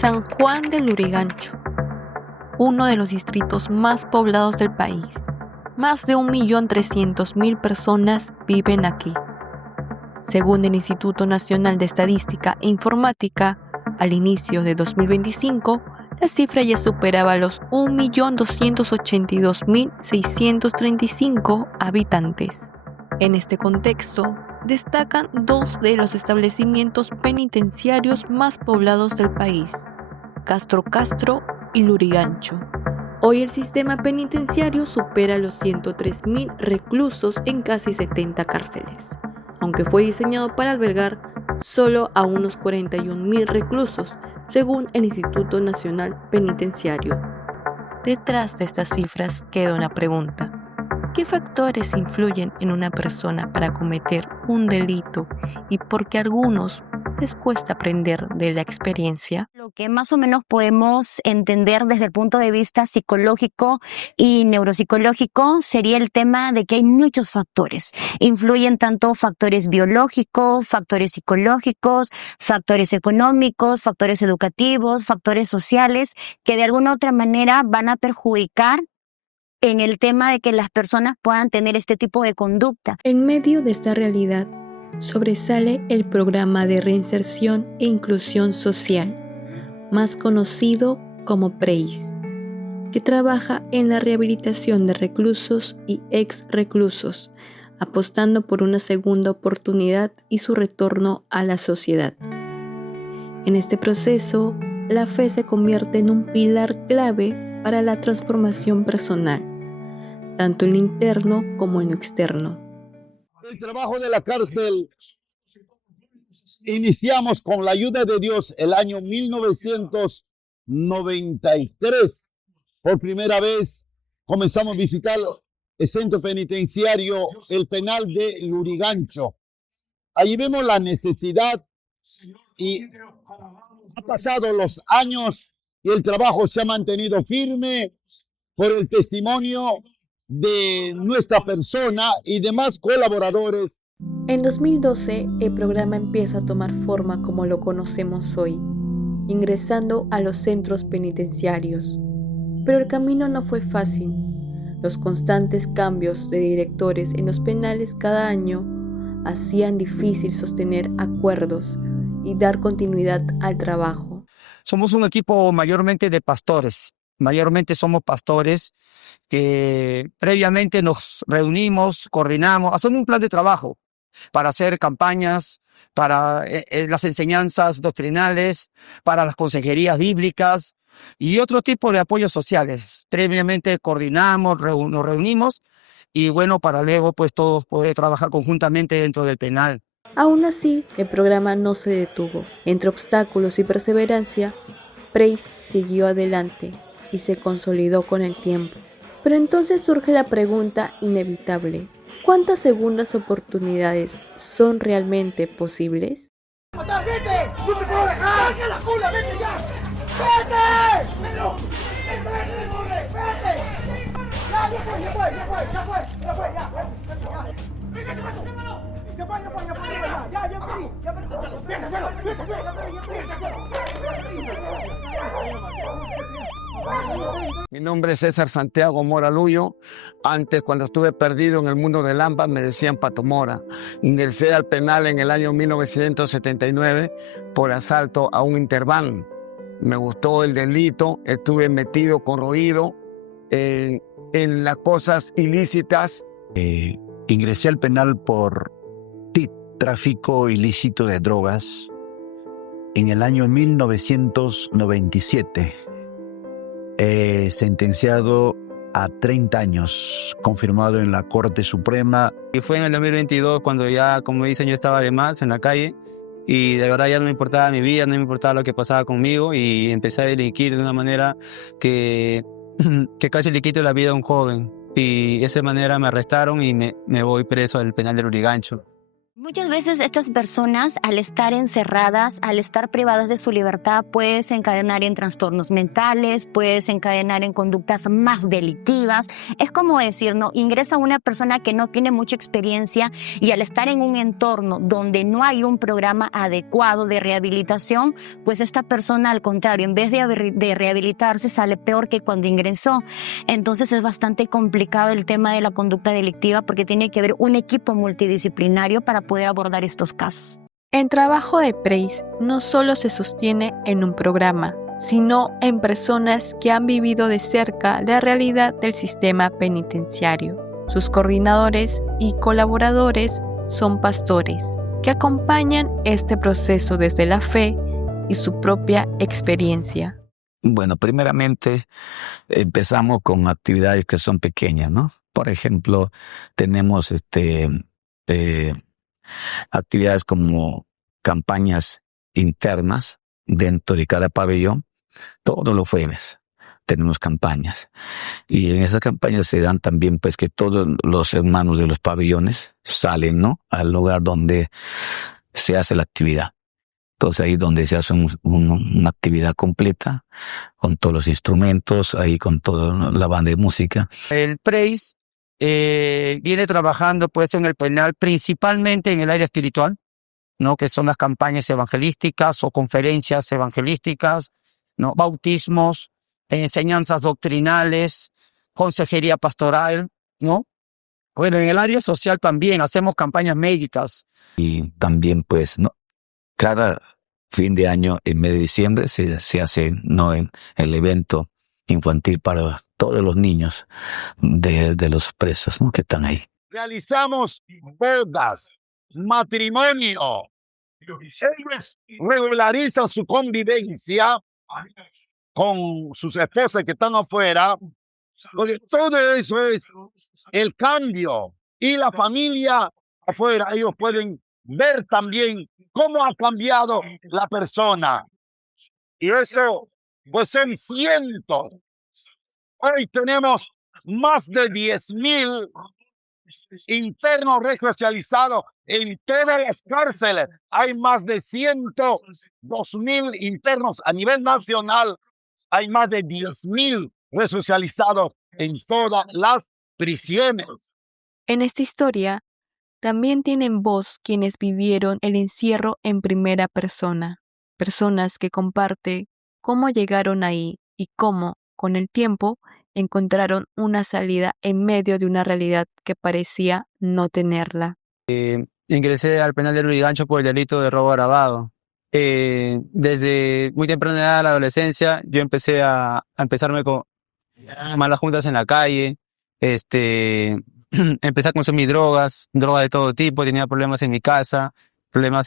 San Juan de Lurigancho, uno de los distritos más poblados del país. Más de 1.300.000 personas viven aquí. Según el Instituto Nacional de Estadística e Informática, al inicio de 2025, la cifra ya superaba los 1.282.635 habitantes. En este contexto, destacan dos de los establecimientos penitenciarios más poblados del país, Castro y Lurigancho. Hoy el sistema penitenciario supera los 103.000 reclusos en casi 70 cárceles, aunque fue diseñado para albergar solo a unos 41.000 reclusos, según el Instituto Nacional Penitenciario. Detrás de estas cifras queda una pregunta. ¿Qué factores influyen en una persona para cometer un delito y por qué a algunos les cuesta aprender de la experiencia? Lo que más o menos podemos entender desde el punto de vista psicológico y neuropsicológico sería el tema de que hay muchos factores. Influyen tanto factores biológicos, factores psicológicos, factores económicos, factores educativos, factores sociales, que de alguna u otra manera van a perjudicar en el tema de que las personas puedan tener este tipo de conducta. En medio de esta realidad, sobresale el Programa de Reinserción e Inclusión Social, más conocido como PREIS, que trabaja en la rehabilitación de reclusos y ex-reclusos, apostando por una segunda oportunidad y su retorno a la sociedad. En este proceso, la fe se convierte en un pilar clave para la transformación personal, tanto en lo interno como en lo externo. El trabajo de la cárcel iniciamos con la ayuda de Dios el año 1993. Por primera vez comenzamos a visitar el centro penitenciario, el penal de Lurigancho. Allí vemos la necesidad y ha pasado los años y el trabajo se ha mantenido firme por el testimonio de nuestra persona y demás colaboradores. En 2012, el programa empieza a tomar forma como lo conocemos hoy, ingresando a los centros penitenciarios. Pero el camino no fue fácil. Los constantes cambios de directores en los penales cada año hacían difícil sostener acuerdos y dar continuidad al trabajo. Somos un equipo mayormente de pastores. Mayormente somos pastores que previamente nos reunimos, coordinamos, hacemos un plan de trabajo para hacer campañas, para las enseñanzas doctrinales, para las consejerías bíblicas y otro tipo de apoyos sociales. Previamente coordinamos, nos reunimos y bueno, para luego pues todos poder trabajar conjuntamente dentro del penal. Aún así, el programa no se detuvo. Entre obstáculos y perseverancia, PREIS siguió adelante y se consolidó con el tiempo. Pero entonces surge la pregunta inevitable: ¿cuántas segundas oportunidades son realmente posibles? ¡Vete! ¡No te puedo dejar! ¡Saca la cola! ¡Vete ya! ¡Vete! ¡Vete! ¡Vete! ¡Ya fue! Mi nombre es César Santiago Mora Luyo. Antes, cuando estuve perdido en el mundo del AMPA, me decían Pato Mora. Ingresé al penal en el año 1979 por asalto a un Interban. Me gustó el delito, estuve metido, corroído en las cosas ilícitas. Ingresé al penal por tráfico ilícito de drogas en el año 1997. Sentenciado a 30 años, confirmado en la Corte Suprema. Y fue en el 2022 cuando ya, como dicen, yo estaba de más en la calle y de verdad ya no me importaba mi vida, no me importaba lo que pasaba conmigo y empecé a delinquir de una manera que casi le quito la vida a un joven. Y de esa manera me arrestaron y me voy preso al penal de Lurigancho. Muchas veces estas personas, al estar encerradas, al estar privadas de su libertad, puede desencadenar en trastornos mentales, puede desencadenar en conductas más delictivas. Es como decir, ¿no? Ingresa una persona que no tiene mucha experiencia y al estar en un entorno donde no hay un programa adecuado de rehabilitación, pues esta persona, al contrario, en vez de rehabilitarse, sale peor que cuando ingresó. Entonces es bastante complicado el tema de la conducta delictiva porque tiene que haber un equipo multidisciplinario para poder abordar estos casos. El trabajo de PREIS no solo se sostiene en un programa, sino en personas que han vivido de cerca la realidad del sistema penitenciario. Sus coordinadores y colaboradores son pastores, que acompañan este proceso desde la fe y su propia experiencia. Bueno, primeramente empezamos con actividades que son pequeñas, ¿no? Por ejemplo, tenemos actividades como campañas internas dentro de cada pabellón. Todos los jueves tenemos campañas. Y en esas campañas se dan también pues que todos los hermanos de los pabellones salen, ¿no? Al lugar donde se hace la actividad. Entonces ahí donde se hace una actividad completa con todos los instrumentos, ahí con toda la banda de música. El PREIS viene trabajando pues en el penal principalmente en el área espiritual, ¿no? Que son las campañas evangelísticas o conferencias evangelísticas, ¿no? Bautismos, enseñanzas doctrinales, consejería pastoral, ¿no? Bueno, en el área social también hacemos campañas médicas. Y también pues no, cada fin de año, en mes de diciembre, se hace, ¿no? el evento infantil para todos los niños de los presos, ¿no? Que están ahí. Realizamos bodas, matrimonio. Ellos regularizan su convivencia con sus esposas que están afuera, porque todo eso es el cambio. Y la familia afuera, ellos pueden ver también cómo ha cambiado la persona. Y eso, pues son cientos. Hoy tenemos más de 10,000 internos resocializados en todas las cárceles. Hay más de 102,000 internos a nivel nacional. Hay más de 10,000 resocializados en todas las prisiones. En esta historia, también tienen voz quienes vivieron el encierro en primera persona, personas que comparten cómo llegaron ahí y cómo, con el tiempo, encontraron una salida en medio de una realidad que parecía no tenerla. Ingresé al penal de Lurigancho por el delito de robo agravado. Desde muy temprana edad, la adolescencia, yo empecé a empezarme con malas juntas en la calle, empecé a consumir drogas de todo tipo, tenía problemas en mi casa, problemas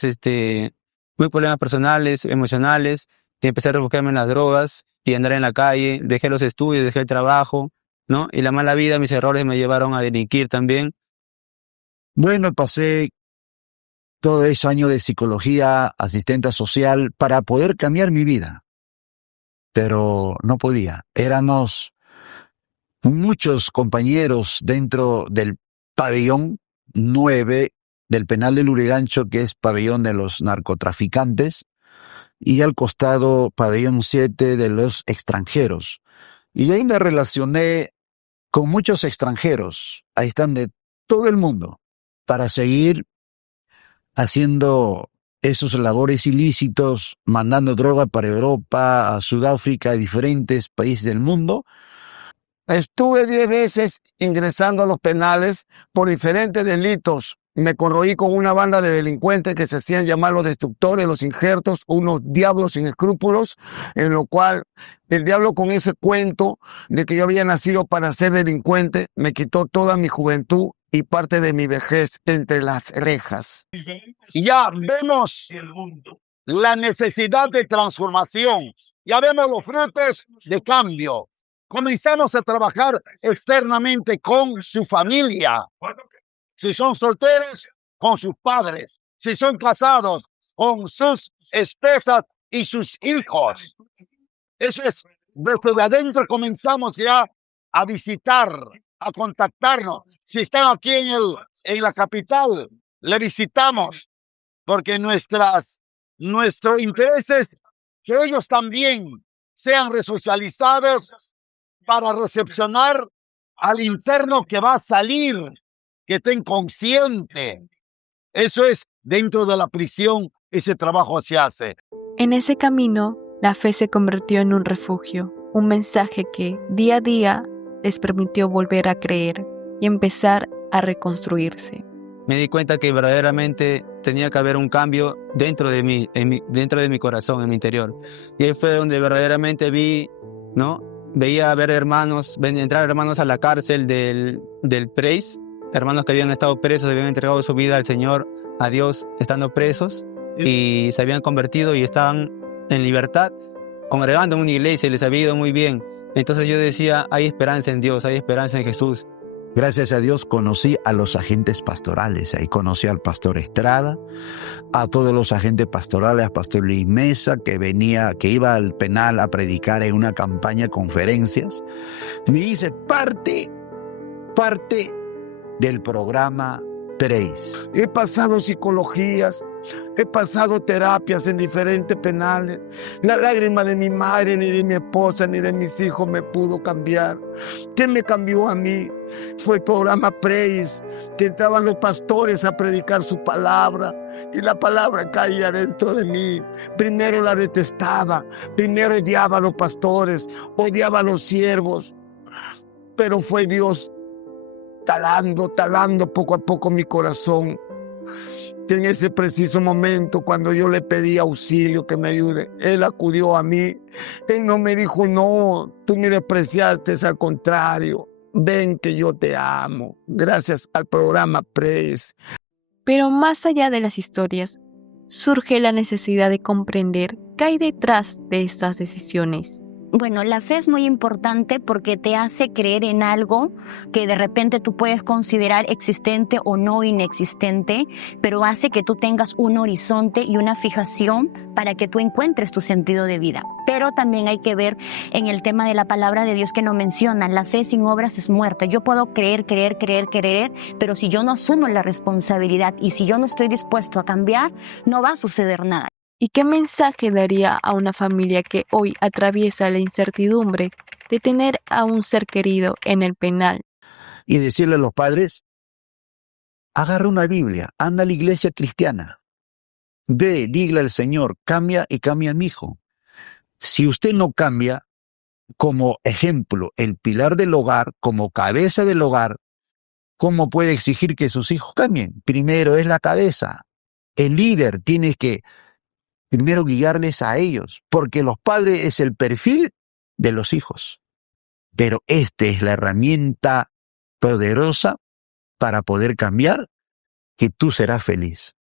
personales, emocionales, y empecé a refugiarme en las drogas y andar en la calle, dejé los estudios, dejé el trabajo, ¿no? Y la mala vida, mis errores me llevaron a delinquir también. Bueno, pasé todo ese año de psicología, asistente social, para poder cambiar mi vida. Pero no podía. Éramos muchos compañeros dentro del pabellón 9 del penal de Lurigancho, que es pabellón de los narcotraficantes, y al costado pabellón 7 de los extranjeros. Y ahí me relacioné con muchos extranjeros. Ahí están de todo el mundo para seguir haciendo esos labores ilícitos, mandando droga para Europa, a Sudáfrica, a diferentes países del mundo. Estuve 10 veces ingresando a los penales por diferentes delitos. Me corroí con una banda de delincuentes que se hacían llamar los destructores, los injertos, unos diablos sin escrúpulos, en lo cual el diablo, con ese cuento de que yo había nacido para ser delincuente, me quitó toda mi juventud y parte de mi vejez entre las rejas. Ya vemos la necesidad de transformación, ya vemos los frutos de cambio. Comenzamos a trabajar externamente con su familia. Si son solteros, con sus padres. Si son casados, con sus esposas y sus hijos. Eso es, desde adentro comenzamos ya a visitar, a contactarnos. Si están aquí en la capital, le visitamos, porque nuestro interés es que ellos también sean resocializados para recepcionar al interno que va a salir, que estén conscientes. Eso es, dentro de la prisión, ese trabajo se hace. En ese camino, la fe se convirtió en un refugio, un mensaje que, día a día, les permitió volver a creer y empezar a reconstruirse. Me di cuenta que verdaderamente tenía que haber un cambio dentro de mí, dentro de mi corazón, en mi interior. Y ahí fue donde verdaderamente vi, ¿no? Veía ver hermanos, entrar hermanos a la cárcel del PREIS, hermanos que habían estado presos, habían entregado su vida al Señor, a Dios, estando presos, y se habían convertido y estaban en libertad, congregando en una iglesia y les había ido muy bien. Entonces yo decía, hay esperanza en Dios, hay esperanza en Jesús. Gracias a Dios conocí a los agentes pastorales. Ahí conocí al pastor Estrada, a todos los agentes pastorales, al pastor Luis Mesa, que iba al penal a predicar en una campaña de conferencias. Me hice parte del programa PREIS. He pasado psicologías, he pasado terapias en diferentes penales. La lágrima de mi madre, ni de mi esposa, ni de mis hijos me pudo cambiar. ¿Qué me cambió a mí? Fue el programa PREIS, que entraban los pastores a predicar su palabra y la palabra caía dentro de mí. Primero la detestaba, primero odiaba a los pastores, odiaba a los siervos, pero fue Dios talando poco a poco mi corazón, que en ese preciso momento, cuando yo le pedí auxilio, que me ayude, Él acudió a mí. Él no me dijo, no, tú me despreciaste, al contrario, ven que yo te amo, gracias al programa PREIS. Pero más allá de las historias, surge la necesidad de comprender qué hay detrás de estas decisiones. Bueno, la fe es muy importante porque te hace creer en algo que de repente tú puedes considerar existente o no inexistente, pero hace que tú tengas un horizonte y una fijación para que tú encuentres tu sentido de vida. Pero también hay que ver en el tema de la palabra de Dios que nos menciona, la fe sin obras es muerta. Yo puedo creer, pero si yo no asumo la responsabilidad y si yo no estoy dispuesto a cambiar, no va a suceder nada. ¿Y qué mensaje daría a una familia que hoy atraviesa la incertidumbre de tener a un ser querido en el penal? Y decirle a los padres, agarra una Biblia, anda a la iglesia cristiana, ve, dígale al Señor, cambia y cambia a mi hijo. Si usted no cambia, como ejemplo, el pilar del hogar, como cabeza del hogar, ¿cómo puede exigir que sus hijos cambien? Primero es la cabeza. El líder tiene que primero guiarles a ellos, porque los padres es el perfil de los hijos. Pero esta es la herramienta poderosa para poder cambiar, que tú serás feliz.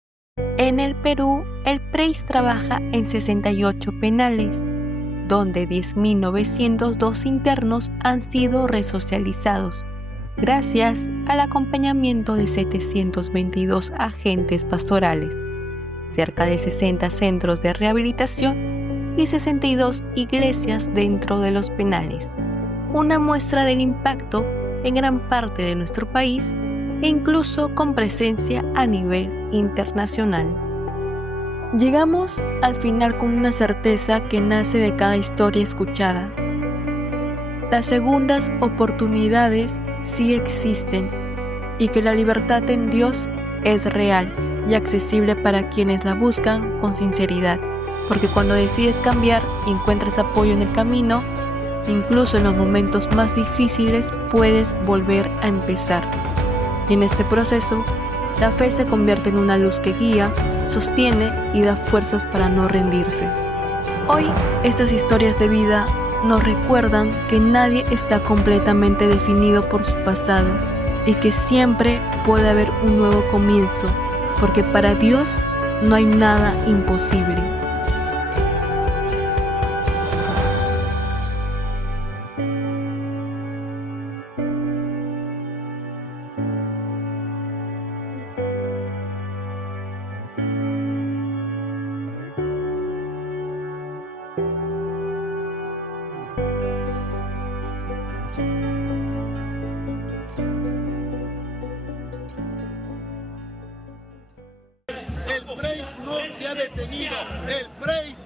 En el Perú, el PREIS trabaja en 68 penales, donde 10.902 internos han sido resocializados, gracias al acompañamiento de 722 agentes pastorales, cerca de 60 centros de rehabilitación y 62 iglesias dentro de los penales. Una muestra del impacto en gran parte de nuestro país e incluso con presencia a nivel internacional. Llegamos al final con una certeza que nace de cada historia escuchada. Las segundas oportunidades sí existen y que la libertad en Dios es real y accesible para quienes la buscan con sinceridad, porque cuando decides cambiar y encuentras apoyo en el camino, incluso en los momentos más difíciles puedes volver a empezar. Y en este proceso, la fe se convierte en una luz que guía, sostiene y da fuerzas para no rendirse. Hoy, estas historias de vida nos recuerdan que nadie está completamente definido por su pasado y que siempre puede haber un nuevo comienzo, porque para Dios no hay nada imposible. detenido. El Praise